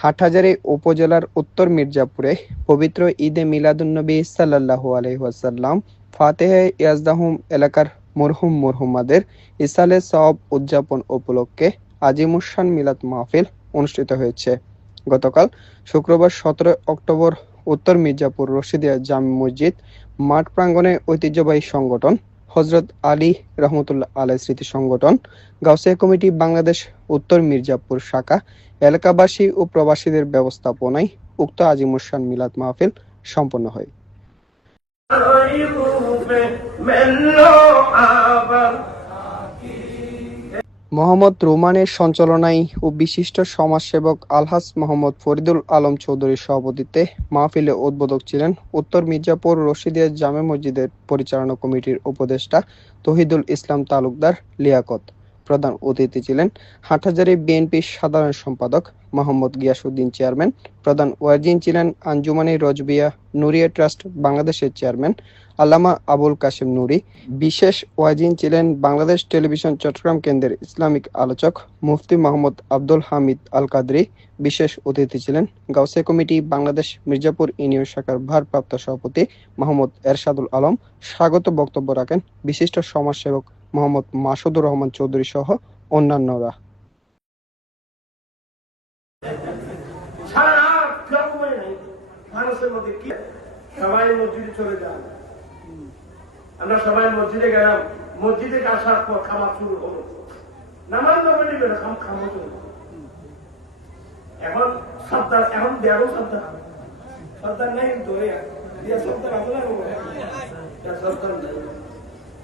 হাটহাজারী উপজেলার উত্তর মির্জাপুরে পবিত্র ঈদে মিলাদুন্নবী সাল্লাল্লাহু আলাইহি ওয়াসাল্লাম ফাতেহে ইয়াজদাহুম এলাকার মরহুম মরহুমাদের ইসালে সব উদযাপন উপলক্ষে আজিমুসান মিলাদ মাহফিল অনুষ্ঠিত হয়েছে। গতকাল শুক্রবার সতেরো অক্টোবর উত্তর মির্জাপুর রশিদিয়া জামে মসজিদ মাঠ প্রাঙ্গণে ঐতিহ্যবাহী সংগঠন হজরত আলী রহমতুল্লাহ আলাই স্মৃতি সংগঠন, গাউসিয়া কমিটি বাংলাদেশ উত্তর মির্জাপুর শাখা, এলাকাবাসী ও প্রবাসীদের ব্যবস্থাপনায় উক্ত আজিমুসান মিলাদ মাহফিল সম্পন্ন হয়। মোহাম্মদ রোমানের সঞ্চালনায় ও বিশিষ্ট সমাজসেবক আলহাস মোহাম্মদ ফরিদুল আলম চৌধুরীর সভাপতিত্বে মাহফিলে উদ্বোধক ছিলেন উত্তর মির্জাপুর রশিদিয়া জামে মসজিদের পরিচালনা কমিটির উপদেষ্টা তহিদুল ইসলাম তালুকদার লিয়াকত। প্রধান অতিথি ছিলেন হাটহাজারী বিএনপির সাধারণ সম্পাদক মোহাম্মদ গিয়াসউদ্দিন চেয়ারম্যান, প্রধান ওয়াজিন ছিলেন আঞ্জুমানি রজবিয়া নুরিয়া ট্রাস্ট বাংলাদেশের চেয়ারম্যান, আল্লামা আবুল কাশেম নুরি, বিশেষ ওয়াজিন ছিলেন বাংলাদেশ টেলিভিশন চট্টগ্রাম কেন্দ্রের ইসলামিক আলোচক মুফতি মোহাম্মদ আব্দুল হামিদ আল কাদরি বিশেষ অতিথি ছিলেন গাউসে কমিটি বাংলাদেশ মির্জাপুর ইউনিয়ন শাখার ভারপ্রাপ্ত সভাপতি মোহাম্মদ এরশাদুল আলম। স্বাগত বক্তব্য রাখেন বিশিষ্ট সমাজসেবক মোহাম্মদ মাসুদুর রহমান চৌধুরী সহ অন্যান্যরা। সারা রাত কেউ ঘুমায় নাই। মানুষের মধ্যে কি? সবাই মসজিদে চলে যান। আমরা সবাই মসজিদে গেলাম। মসজিদে আসার পর খাবার শুরু হলো। নামাজ নবে নিবে না খামো এখন সপ্তাহ এখন সপ্তাহ সপ্তাহ নেই ধরে আছে না?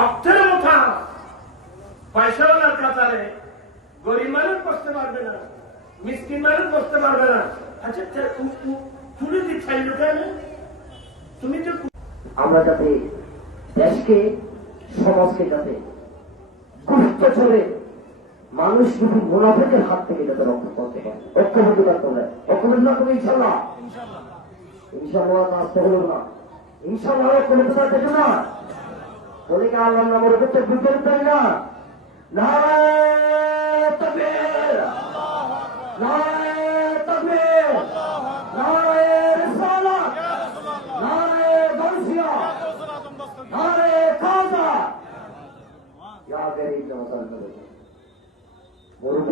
অক্টের মোটা পয়সাওয়ালার কাতারে। গরিব মানুষ বসতে পারবে না। মিসকিন মানুষ বসতে পারবে না। আচ্ছা তুলে দিচ্ছাই কেন? তুমি তো আমরা যাতে দেশকে সমাজকে যাতে গুপ্ত চলে মানুষ শুধু মুনাফেকের হাত থেকে যাতে রক্ষা করতে পারে। ঐক্যবদ্ধ করতে হবে ঐক্যবদ্ধ না করে ইনশাল্লাহ ইনশাল্লাহ না হলো না। ইনশাল্লাহ কোনো কোথায় থেকে না। বলে কি আল্লাহ নামের উপর না তাকবীর!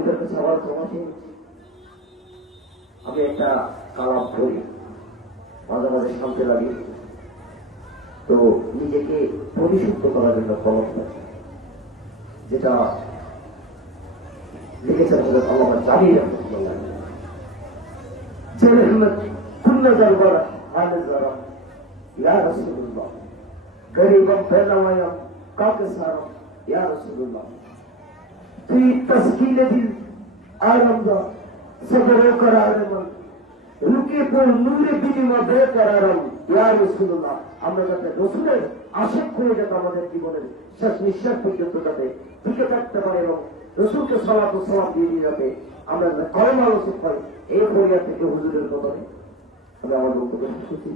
কাছে আবার তোমাকে আমি একটা কালাম পড়ি মাঝে মাঝে শান্তি লাগে তো নিজেকে পরিশুদ্ধ করার জন্য কলম আছে। যেটা লিখেছেন হজরত আল্লাহ জানি যে রহমত কুল্লা দরবার আল জারা। ইয়া রাসূলুল্লাহ গরিবম আমরা যাতে রসুলের আশেক হয়ে যাতে আমাদের জীবনের শেষ নিঃশ্বাস পর্যন্ত যাতে টিকে থাকতে পারে এবং রসুলকে সালাত ও সালাম দিয়ে দিয়ে যাতে আমরা যাতে কলম আলোচক পাই, এই পরিবার থেকে হুজুরের বদলে আমি আমার বক্তব্য করছি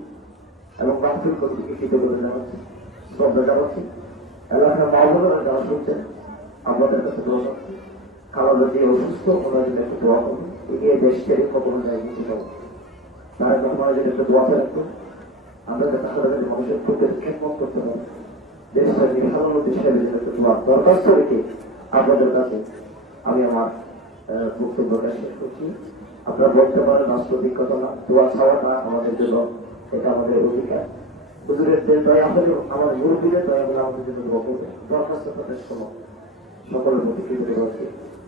এবং বাস্তুর কর্তৃকে কৃতজ্ঞতা জানাচ্ছি, শ্রদ্ধা জানাচ্ছি। এলাকার মা বোনেরা শুনছেন, আমাদের কাছে দোয়া করছি যে অসুস্থ জন্য একটু দোয়া করুন এগিয়ে দেশ ছেড়ে কখনো যায় কিছু তারা আমাদের জন্য দোয়া রাখব আমরা যাতে মানুষের প্রত্যেক খেদমত করতে হবে দেশের সাধারণ দেশের দোয়া কাছে আমি আমার বক্তব্যটা শেষ করছি। আপনারা বলতে পারেন কথা না, দোয়া ছাড়াটা আমাদের জন্য এটা আমাদের অধিকার। হুজুরের যে দয়া হলেও আমার মুরব্বীদের দয়া হলে আমাদের জন্য দোয়া সময় সকলের প্রতি কৃতজ্ঞ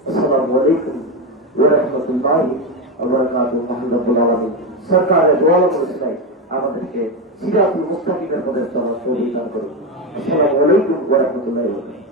আসসালামু আলাইকুম ওয়া সরকারের দোয়া করেছেন আমাদেরকে সিরাতুল মুস্তাকিমের পথে চলার তৌফিক করুন। আসসালামু আলাইকুম